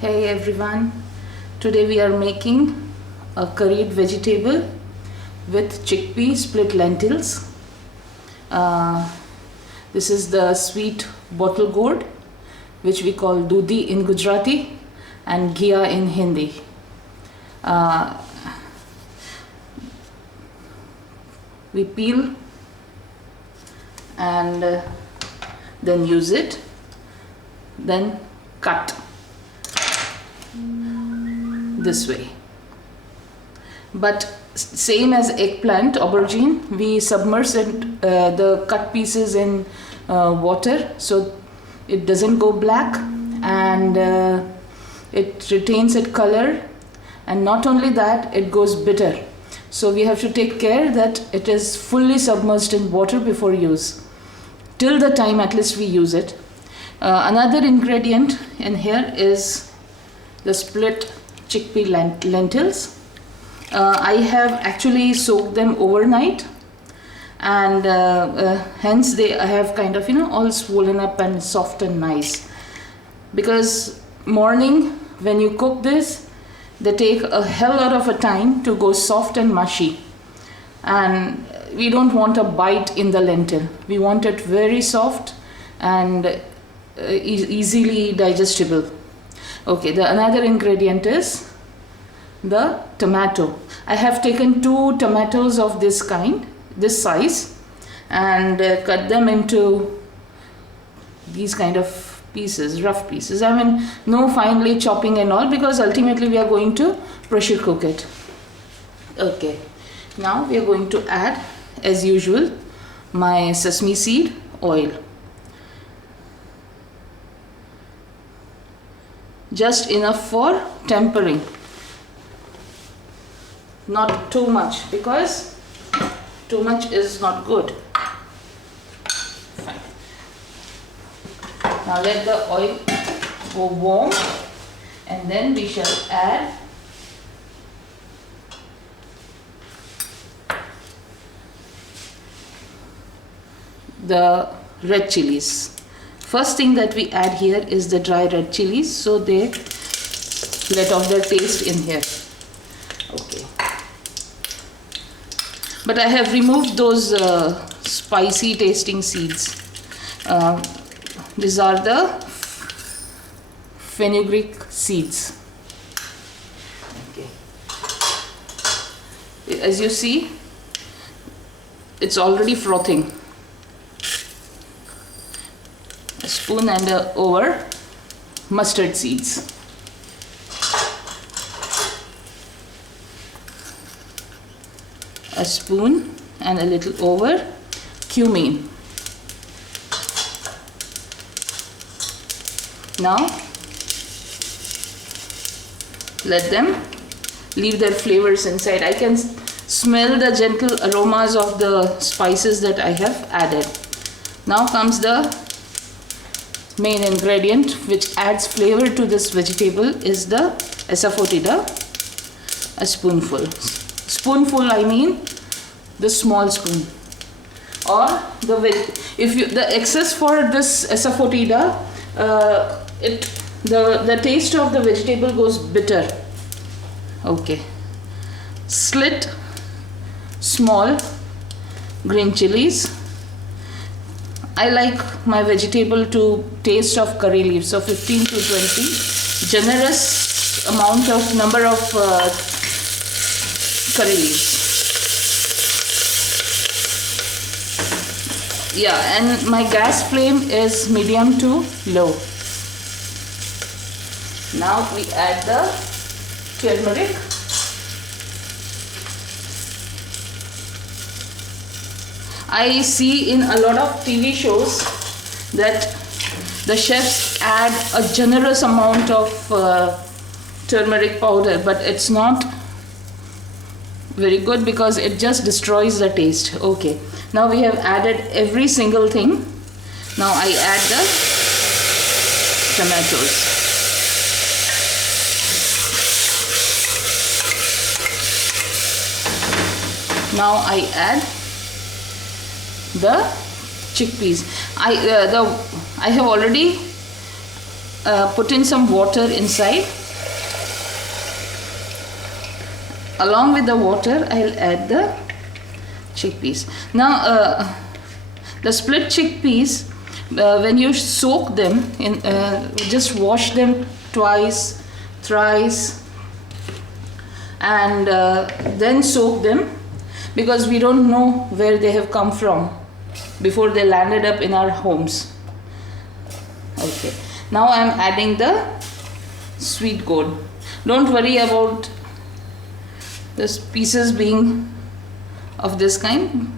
Hey everyone, today we are making a curried vegetable with chickpea split lentils. This is the sweet bottle gourd, which we call dudi in Gujarati and ghia in Hindi. We peel and then use it, then cut this way. But same as eggplant, aubergine, we submerge the cut pieces in water so it doesn't go black and it retains its color, and not only that, it goes bitter. So we have to take care that it is fully submerged in water before use, till the time at least we use it. Another ingredient in here is the split chickpea lentils. I have actually soaked them overnight, and hence they have kind of all swollen up and soft and nice. Because morning when you cook this, they take a hell lot of a time to go soft and mushy, and we don't want a bite in the lentil. We want it very soft and easily digestible. Okay, the another ingredient is the tomato. I have taken 2 tomatoes of this kind, this size, and cut them into these kind of pieces, rough pieces. I mean, no finely chopping and all, because ultimately we are going to pressure cook it. Okay, now we are going to add, as usual, my sesame seed oil. Just enough for tempering, not too much, because too much is not good. Fine. Now let the oil go warm, and then we shall add the red chilies. First thing that we add here is the dry red chilies, so they let off their taste in here. Okay. But I have removed those spicy tasting seeds. These are the fenugreek seeds. Okay. As you see, it's already frothing. A spoon and over mustard seeds. A spoon and a little over cumin. Now let them leave their flavors inside. I can smell the gentle aromas of the spices that I have added. Now comes the main ingredient which adds flavor to this vegetable, is the asafoetida. A spoonful. Spoonful, I mean the small spoon, or the excess for this asafoetida, the taste of the vegetable goes bitter. Okay. Slit small green chilies. I like my vegetable to taste of curry leaves, so 15 to 20. Generous number of curry leaves. Yeah, and my gas flame is medium to low. Now we add the turmeric. I see in a lot of TV shows that the chefs add a generous amount of turmeric powder, but it's not very good because it just destroys the taste. Okay, now we have added every single thing. Now I add the tomatoes. Now I add the chickpeas. I have already put in some water inside. Along with the water, I'll add the chickpeas. Now, the split chickpeas, when you soak them, just wash them twice, thrice, and then soak them, because we don't know where they have come from before they landed up in our homes. Okay, now I'm adding the sweet gourd. Don't worry about the pieces being of this kind.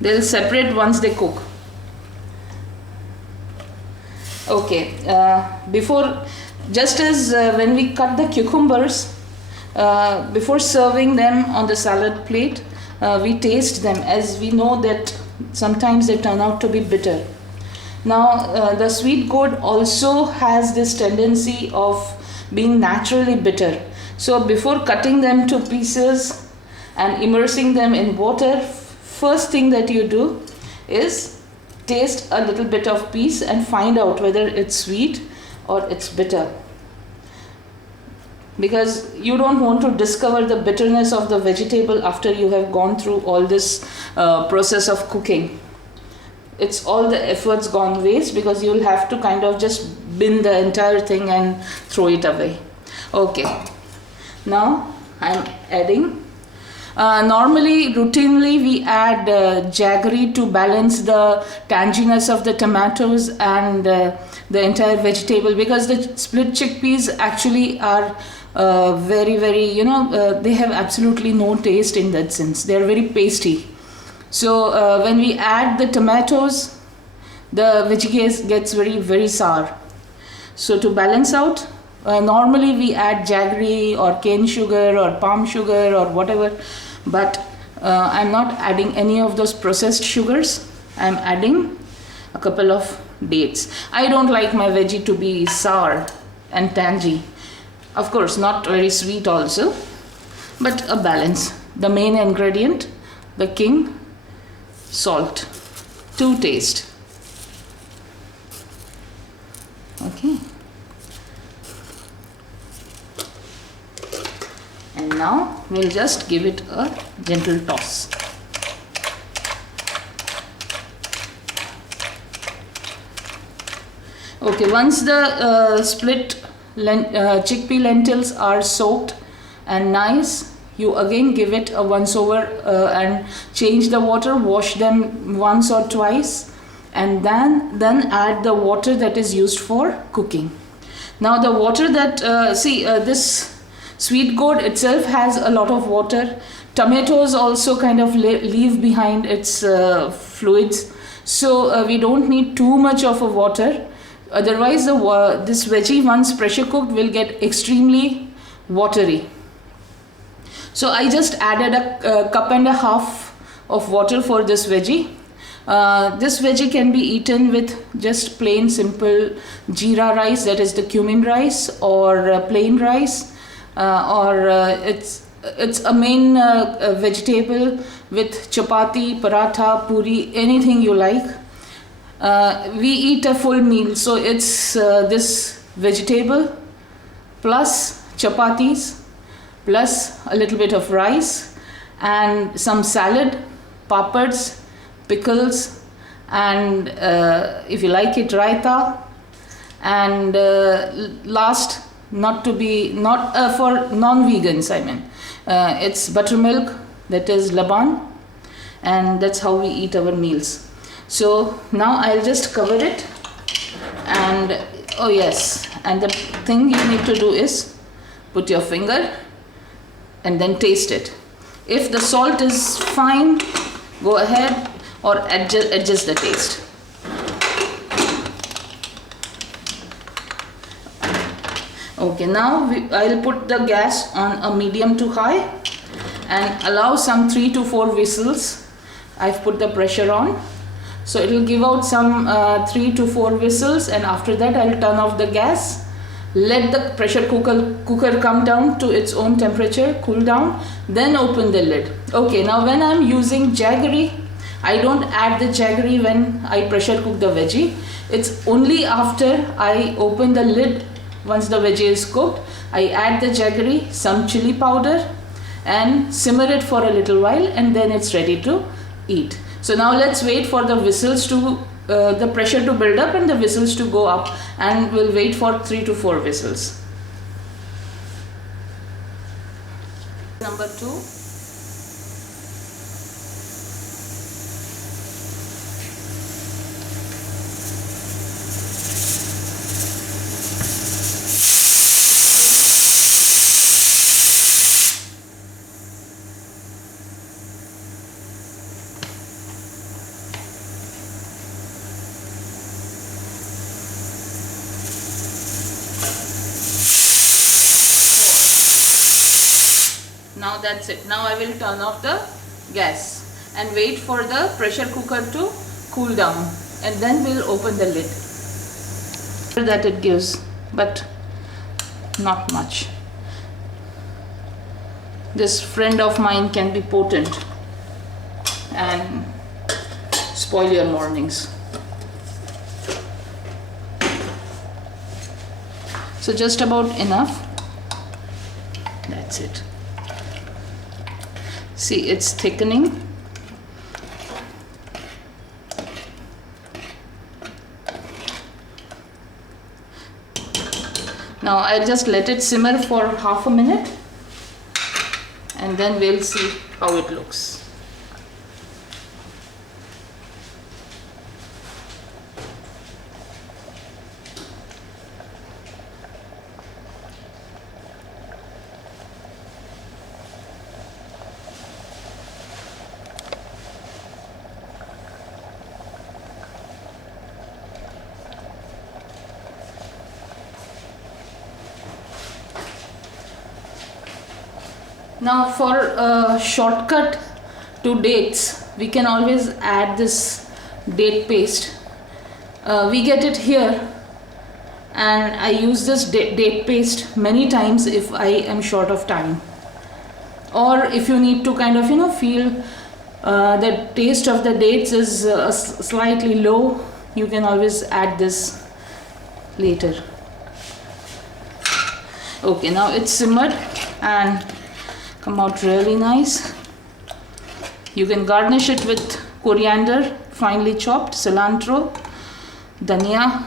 They'll separate once they cook. Okay, just as when we cut the cucumbers, before serving them on the salad plate, we taste them, as we know that sometimes they turn out to be bitter. Now, the sweet gourd also has this tendency of being naturally bitter. So before cutting them to pieces and immersing them in water, first thing that you do is taste a little bit of piece and find out whether it's sweet or it's bitter. Because you don't want to discover the bitterness of the vegetable after you have gone through all this process of cooking. It's all the efforts gone waste, because you'll have to kind of just bin the entire thing and throw it away. Okay, now I'm adding. Normally, routinely, we add jaggery to balance the tanginess of the tomatoes and the entire vegetable, because the split chickpeas actually are very, very, they have absolutely no taste in that sense. They are very pasty. So when we add the tomatoes, the veggie gets very, very sour. So to balance out, normally we add jaggery or cane sugar or palm sugar or whatever, but I'm not adding any of those processed sugars. I'm adding a couple of dates. I don't like my veggie to be sour and tangy. Of course, not very sweet also, but a balance. The main ingredient, the king, salt to taste. Okay. And now we'll just give it a gentle toss. Okay, once the split chickpea lentils are soaked and nice, you again give it a once over and change the water, wash them once or twice, and then add the water that is used for cooking. Now the water that, this sweet gourd itself has a lot of water. Tomatoes also kind of leave behind its fluids. So we don't need too much of a water. Otherwise, this veggie, once pressure cooked, will get extremely watery. So I just added a cup and a half of water for this veggie. This veggie can be eaten with just plain simple jeera rice, that is the cumin rice, or plain rice, or it's a main vegetable with chapati, paratha, puri, anything you like. We eat a full meal, so it's this vegetable plus chapatis plus a little bit of rice and some salad, papads, pickles, and if you like it, raita. And last, for non-vegans, I mean, it's buttermilk, that is laban, and that's how we eat our meals. So now I'll just cover it, and oh yes, and the thing you need to do is put your finger and then taste it. If the salt is fine, go ahead or adjust the taste. Okay, now I'll put the gas on a medium to high and allow some 3 to 4 whistles. I've put the pressure on. So it will give out some 3 to 4 whistles, and after that I'll turn off the gas. Let the pressure cooker come down to its own temperature, cool down, then open the lid. Okay, now when I'm using jaggery, I don't add the jaggery when I pressure cook the veggie. It's only after I open the lid once the veggie is cooked, I add the jaggery, some chili powder, and simmer it for a little while, and then it's ready to eat. So now let's wait for the whistles to the pressure to build up and the whistles to go up, and we'll wait for 3 to 4 whistles. Number 2. Now that's it. Now I will turn off the gas and wait for the pressure cooker to cool down, and then we'll open the lid. That it gives, but not much. This friend of mine can be potent and spoil your mornings. So just about enough. That's it. See, it's thickening. Now I'll just let it simmer for half a minute, and then we'll see how it looks. Now for a shortcut to dates, we can always add this date paste. We get it here, and I use this date paste many times if I am short of time, or if you need to kind of feel the taste of the dates is slightly low, you can always add this later. Okay, now it's simmered and come out really nice. You can garnish it with coriander, finely chopped, cilantro, dhania,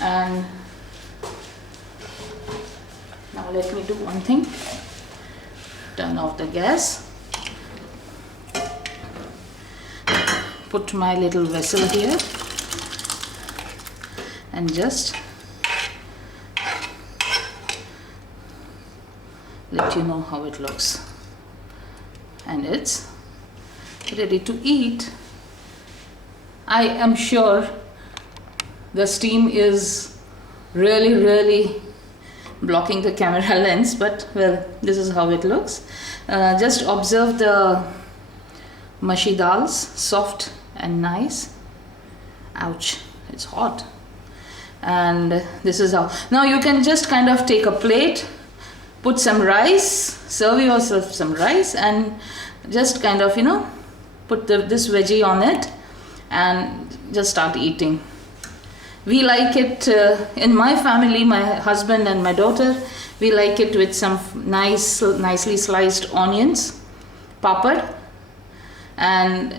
and now let me do one thing. Turn off the gas. Put my little vessel here and just let you know how it looks. And it's ready to eat. I am sure the steam is really blocking the camera lens, but well, this is how it looks. Just observe the mushy dals, soft and nice. Ouch, it's hot. And this is how. Now you can just kind of take a plate, put some rice, serve yourself some rice, and just kind of put this veggie on it and just start eating. We like it in my family, my husband and my daughter, we like it with some nicely sliced onions, papad, and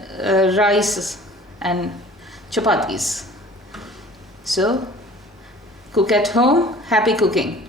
rice and chapatis. So cook at home, happy cooking.